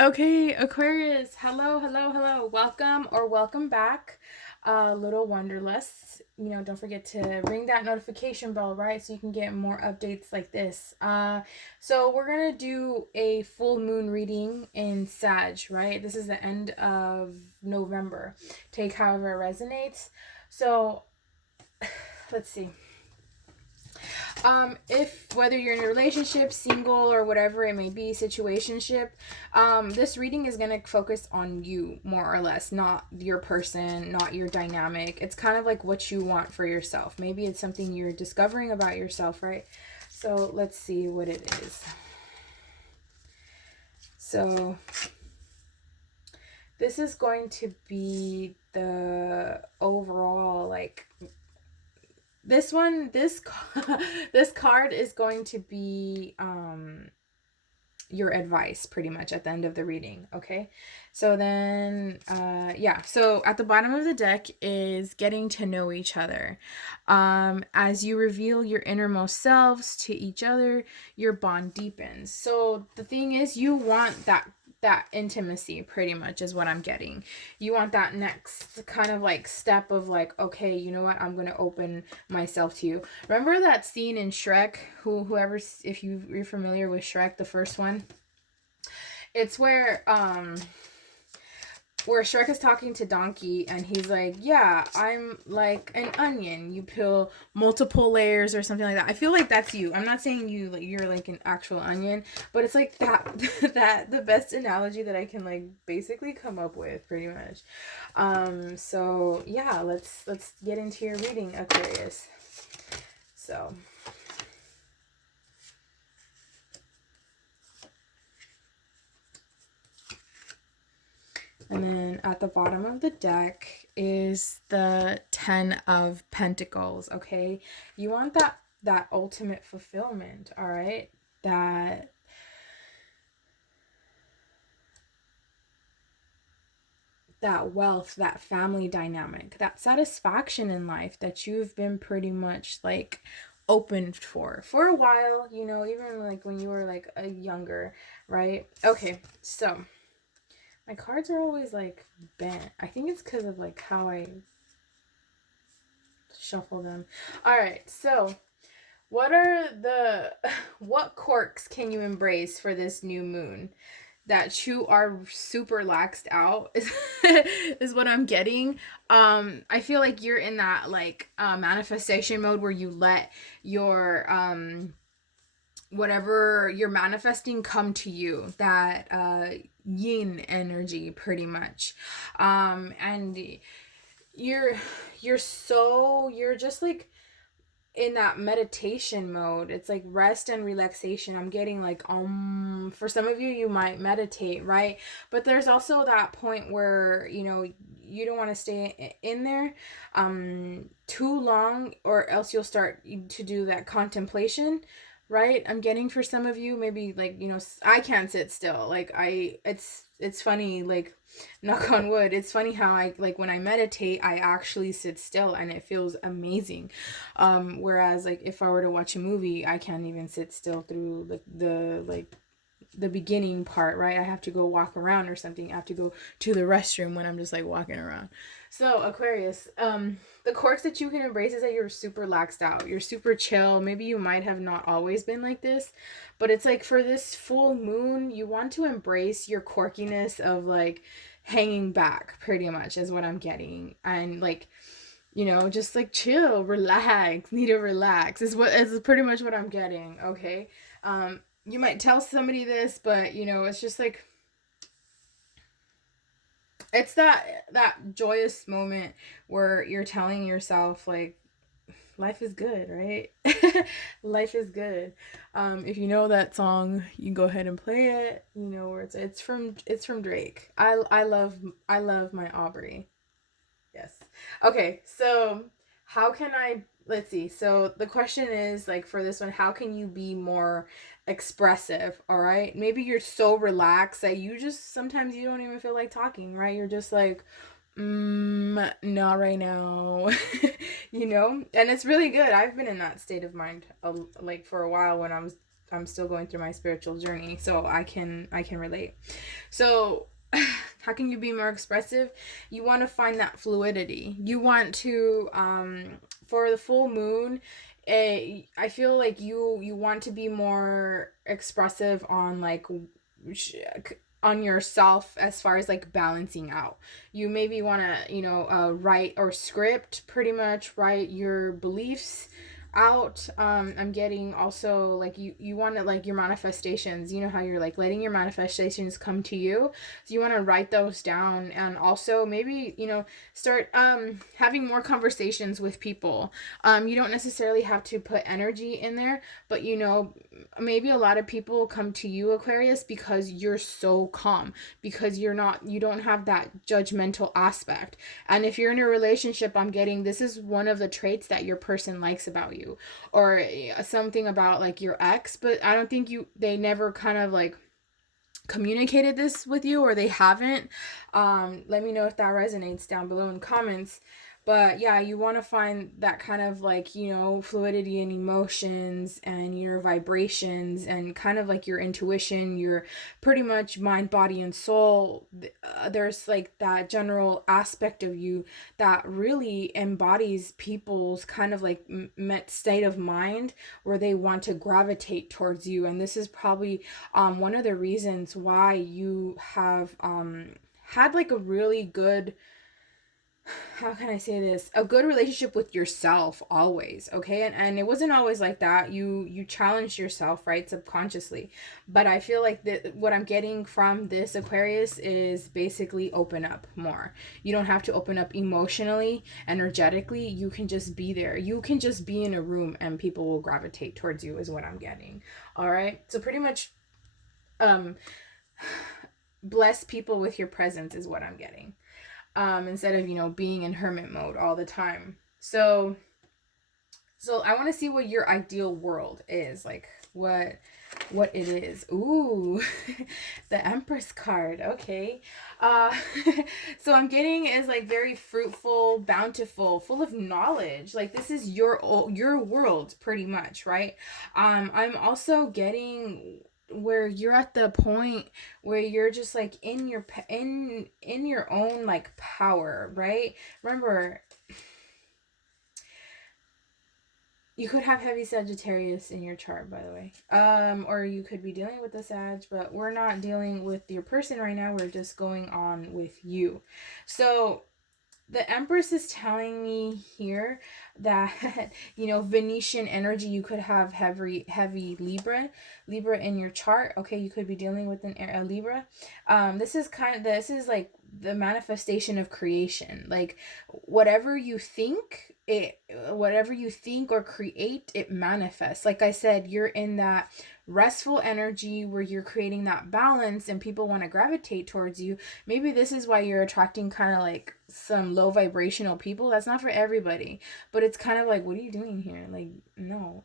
Okay, Aquarius, hello, hello, hello. Welcome or welcome back, little Wonderlists. Don't forget to ring that notification bell, right? So you can get more updates like this. So we're going to do a full moon reading in Sag, right? This is the end of November. Take however it resonates. So let's see. If whether you're in a relationship, single, or whatever it may be, situationship, this reading is gonna focus on you more or less, not your person, not your dynamic. It's kind of like what you want for yourself. Maybe it's something you're discovering about yourself, right? So let's see what it is. So this is going to be the overall like this this card is going to be your advice pretty much at the end of the reading. Okay, so then yeah, so at the bottom of the deck is getting to know each other. As you reveal your innermost selves to each other, your bond deepens. So the thing is, you want that intimacy pretty much is what I'm getting. You want that next kind of like step of like, okay, you know what, I'm gonna open myself to you. Remember that scene in Shrek? Whoever, if you're familiar with Shrek, the first one, it's where Shrek is talking to Donkey and he's like, yeah, I'm like an onion. You peel multiple layers or something like that. I feel like that's you. I'm not saying you're like an actual onion, but it's like that that the best analogy that I can like basically come up with pretty much. So yeah, let's get into your reading, Aquarius. So and then at the bottom of the deck is the 10 of Pentacles, okay? You want that ultimate fulfillment, all right? That wealth, that family dynamic, that satisfaction in life that you've been pretty much like open for a while, even like when you were like a younger, right? Okay, so my cards are always like bent. I think it's because of like how I shuffle them. All right, so what quirks can you embrace for this new moon? That you are super laxed out is, is what I'm getting. I feel like you're in that like manifestation mode where you let your whatever you're manifesting come to you, that yin energy pretty much. And you're you're just like in that meditation mode. It's like rest and relaxation. I'm getting like for some of you, you might meditate, right? But there's also that point where you don't want to stay in there too long, or else you'll start to do that contemplation, right? I'm getting for some of you, maybe like I can't sit still. Like it's funny, like knock on wood, it's funny how I like when I meditate I actually sit still and it feels amazing. Whereas like if I were to watch a movie, I can't even sit still through the beginning part, right? I have to go walk around or something. I have to go to the restroom when I'm just like walking around. So Aquarius, the quirks that you can embrace is that you're super laxed out. You're super chill. Maybe you might have not always been like this, but it's like for this full moon, you want to embrace your quirkiness of like hanging back pretty much is what I'm getting. And like just like chill, relax, need to relax is pretty much what I'm getting. Okay. You might tell somebody this, but it's just like it's that joyous moment where you're telling yourself like life is good, right? Life is good. If you know that song, you can go ahead and play it. Where it's from Drake. I love my Aubrey. Yes. Okay, so how can I, let's see. So the question is like for this one, how can you be more expressive? All right. Maybe you're so relaxed that you just sometimes you don't even feel like talking, right? You're just like, not right now. And it's really good. I've been in that state of mind like for a while when I was I'm still going through my spiritual journey, so I can relate. So how can you be more expressive? You want to find that fluidity. You want to for the full moon, I feel like you want to be more expressive on like on yourself as far as like balancing out. You maybe want to, write or script, pretty much write your beliefs out. I'm getting also like you want to like your manifestations, you know how you're like letting your manifestations come to you, so you want to write those down. And also maybe start having more conversations with people. You don't necessarily have to put energy in there, but maybe a lot of people come to you, Aquarius, because you're so calm, because you don't have that judgmental aspect. And if you're in a relationship, I'm getting this is one of the traits that your person likes about you, or something about like your ex, but I don't think they never kind of like communicated this with you, or they haven't. Let me know if that resonates down below in comments. But yeah, you want to find that kind of like, fluidity in emotions and your vibrations, and kind of like your intuition, your pretty much mind, body, and soul. There's like that general aspect of you that really embodies people's kind of like met state of mind, where they want to gravitate towards you. And this is probably one of the reasons why you have had like a really good, how can I say this, a good relationship with yourself always, okay? And it wasn't always like that. You challenged yourself, right, subconsciously. But I feel like what I'm getting from this, Aquarius, is basically open up more. You don't have to open up emotionally, energetically. You can just be there. You can just be in a room and people will gravitate towards you, is what I'm getting. All right? So pretty much bless people with your presence is what I'm getting. Instead of being in hermit mode all the time. So I want to see what your ideal world is, like what it is. Ooh, the Empress card. Okay. So I'm getting is like very fruitful, bountiful, full of knowledge. Like this is your world pretty much, right? I'm also getting where you're at the point where you're just like in your own like power, right? Remember, you could have heavy Sagittarius in your chart, by the way, or you could be dealing with the Sag, but we're not dealing with your person right now. We're just going on with you. So the Empress is telling me here that, Venetian energy, you could have heavy Libra in your chart. Okay, you could be dealing with a Libra. This is like the manifestation of creation. Like whatever you think or create, it manifests. Like I said, you're in that restful energy where you're creating that balance and people want to gravitate towards you. Maybe this is why you're attracting kind of like some low vibrational people. That's not for everybody, but it's kind of like, what are you doing here? Like, no.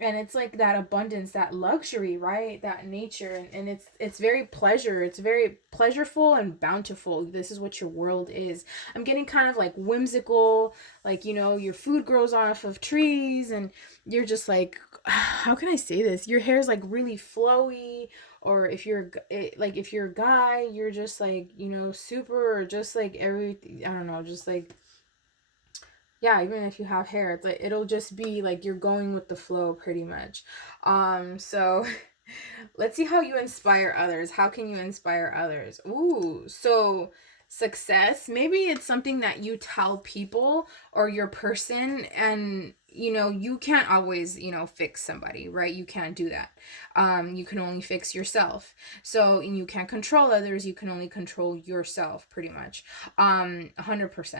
And it's like that abundance, that luxury, right? That nature, and it's very pleasureful and bountiful. This is what your world is. I'm getting kind of like whimsical, like your food grows off of trees, and you're just like, how can I say this? Your hair is like really flowy, or if you're a guy, you're just like super, or just like everything. I don't know, just like, yeah, even if you have hair, it's like it'll just be like you're going with the flow pretty much. So let's see how you inspire others. How can you inspire others? Ooh, so success. Maybe it's something that you tell people or your person, and you can't always fix somebody, right? You can't do that. You can only fix yourself. So you can't control others, you can only control yourself, pretty much. 100%.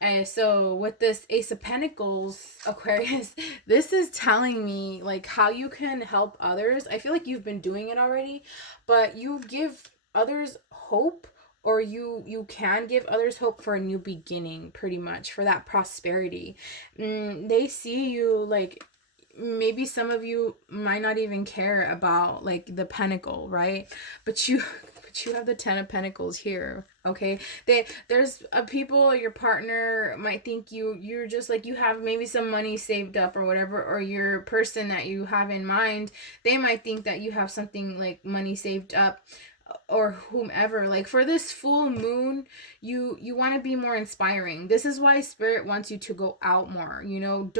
And so with this Ace of Pentacles, Aquarius, this is telling me like how you can help others. I feel like you've been doing it already, but you give others hope, or you can give others hope for a new beginning, pretty much, for that prosperity. They see you like, maybe some of you might not even care about like the pentacle, right? But but you have the 10 of Pentacles here. Okay, there's a people, your partner might think you're just like, you have maybe some money saved up or whatever, or your person that you have in mind, they might think that you have something like money saved up, or whomever. Like for this full moon, you want to be more inspiring. This is why spirit wants you to go out more. You know,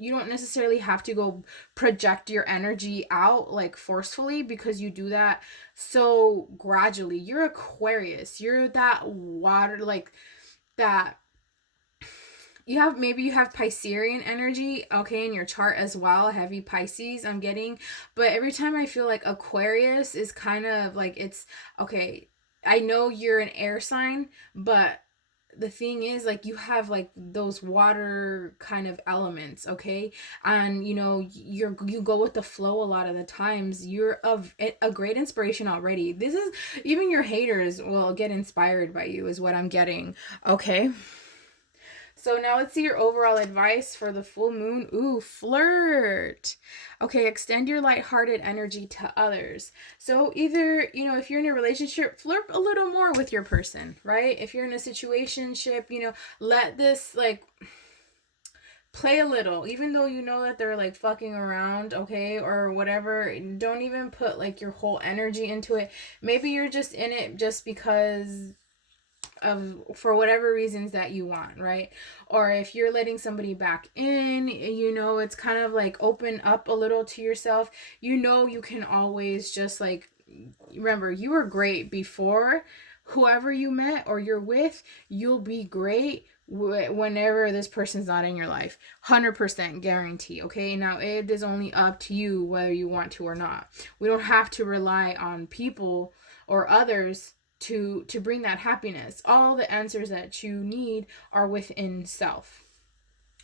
you don't necessarily have to go project your energy out like forcefully, because you do that so gradually. You're Aquarius. You're that water, like that. You have, maybe you have Piscean energy, okay, in your chart as well, heavy Pisces I'm getting. But every time I feel like Aquarius is kind of like, it's okay, I know you're an air sign, but the thing is, like, you have like those water kind of elements, okay, and you know, you go with the flow a lot of the times. You're a great inspiration already. This is, even your haters will get inspired by you, is what I'm getting, okay. So now let's see your overall advice for the full moon. Ooh, flirt. Okay, extend your lighthearted energy to others. So either, you know, if you're in a relationship, flirt a little more with your person, right? If you're in a situationship, you know, let this like play a little, even though you know that they're like fucking around, okay, or whatever. Don't even put like your whole energy into it. Maybe you're just in it just because of, for whatever reasons that you want, right? Or if you're letting somebody back in, you know, it's kind of like open up a little to yourself. You know, you can always just like, remember, you were great before whoever you met or you're with. You'll be great whenever this person's not in your life. 100% guarantee, okay? Now it is only up to you whether you want to or not. We don't have to rely on people or others to bring that happiness. All the answers that you need are within self.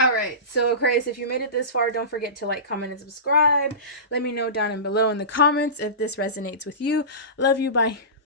All right, so Aquarius, if you made it this far, don't forget to like, comment, and subscribe. Let me know down and below in the comments if this resonates with you. Love you, bye.